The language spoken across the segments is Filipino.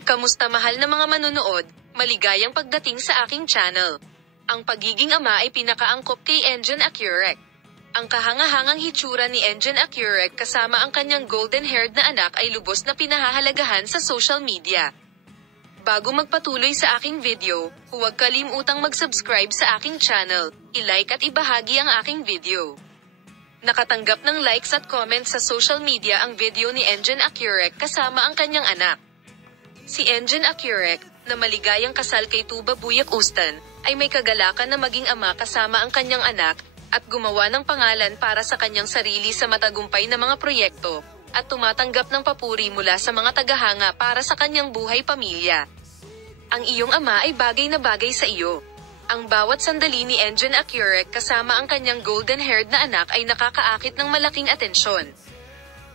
Kamusta mahal na mga manonood, maligayang pagdating sa aking channel. Ang pagiging ama ay pinakaangkop kay Enjen Akyurek. Ang kahangahangang hitsura ni Enjen Akyurek kasama ang kanyang golden-haired na anak ay lubos na pinahahalagahan sa social media. Bago magpatuloy sa aking video, huwag kalimutang mag-subscribe sa aking channel, i-like at ibahagi ang aking video. Nakatanggap ng likes at comments sa social media ang video ni Enjen Akyurek kasama ang kanyang anak. Si Enjen Akyurek, na maligayang kasal kay Tuba Buyak Ustan, ay may kagalakan na maging ama kasama ang kanyang anak, at gumawa ng pangalan para sa kanyang sarili sa matagumpay na mga proyekto, at tumatanggap ng papuri mula sa mga tagahanga para sa kanyang buhay pamilya. Ang iyong ama ay bagay na bagay sa iyo. Ang bawat sandali ni Enjen Akyurek kasama ang kanyang golden-haired na anak ay nakakaakit ng malaking atensyon.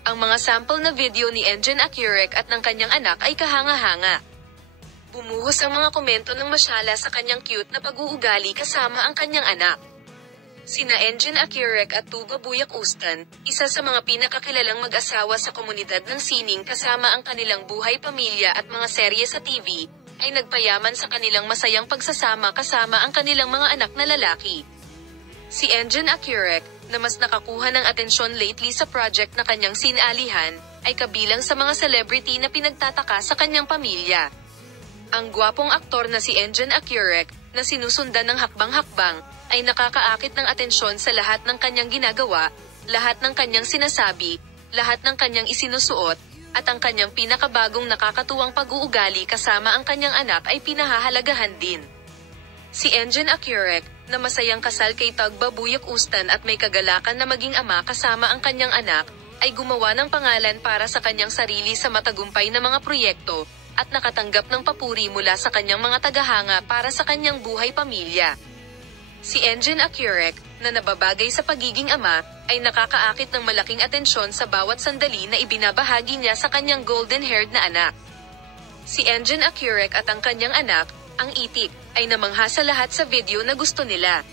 Ang mga sample na video ni Enjen Akyurek at ng kanyang anak ay kahanga-hanga. Bumuhos ang mga komento ng masyala sa kanyang cute na pag-uugali kasama ang kanyang anak. Sina Enjen Akyurek at Tuba Buyak Ustan, isa sa mga pinakakilalang mag-asawa sa komunidad ng sining kasama ang kanilang buhay pamilya at mga serye sa TV, ay nagpayaman sa kanilang masayang pagsasama kasama ang kanilang mga anak na lalaki. Si Enjen Akyurek, na mas nakakuha ng atensyon lately sa project na kanyang sinalihan, ay kabilang sa mga celebrity na pinagtataka sa kanyang pamilya. Ang gwapong aktor na si Enjen Akyurek, na sinusundan ng hakbang-hakbang, ay nakakaakit ng atensyon sa lahat ng kanyang ginagawa, lahat ng kanyang sinasabi, lahat ng kanyang isinusuot, at ang kanyang pinakabagong nakakatuwang pag-uugali kasama ang kanyang anak ay pinahahalagahan din. Si Enjen Akyurek, na masayang kasal kay Tuba Buyak Ustan at may kagalakan na maging ama kasama ang kanyang anak, ay gumawa ng pangalan para sa kanyang sarili sa matagumpay na mga proyekto, at nakatanggap ng papuri mula sa kanyang mga tagahanga para sa kanyang buhay pamilya. Si Enjen Akyurek, na nababagay sa pagiging ama, ay nakakaakit ng malaking atensyon sa bawat sandali na ibinabahagi niya sa kanyang golden-haired na anak. Si Enjen Akyurek at ang kanyang anak, ang itik, ay namangha sa lahat sa video na gusto nila.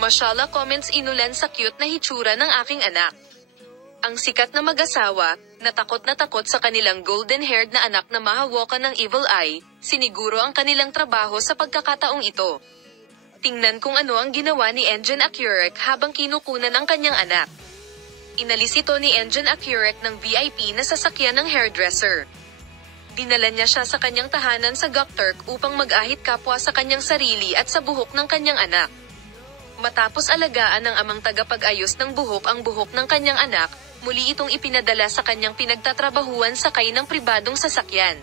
Mashallah comments inulan sa cute na hitsura ng aking anak. Ang sikat na mag-asawa, na takot sa kanilang golden-haired na anak na mahawakan ng evil eye, siniguro ang kanilang trabaho sa pagkakataong ito. Tingnan kung ano ang ginawa ni Enjen Akyurek habang kinukunan ang kanyang anak. Inalis ito ni Enjen Akyurek ng VIP na sasakyan ng hairdresser. Dinala niya siya sa kanyang tahanan sa Gokturk upang mag-ahit kapwa sa kanyang sarili at sa buhok ng kanyang anak. Matapos alagaan ng amang tagapag-ayos ng buhok ang buhok ng kanyang anak, muli itong ipinadala sa kanyang pinagtatrabahuan sakay ng pribadong sasakyan.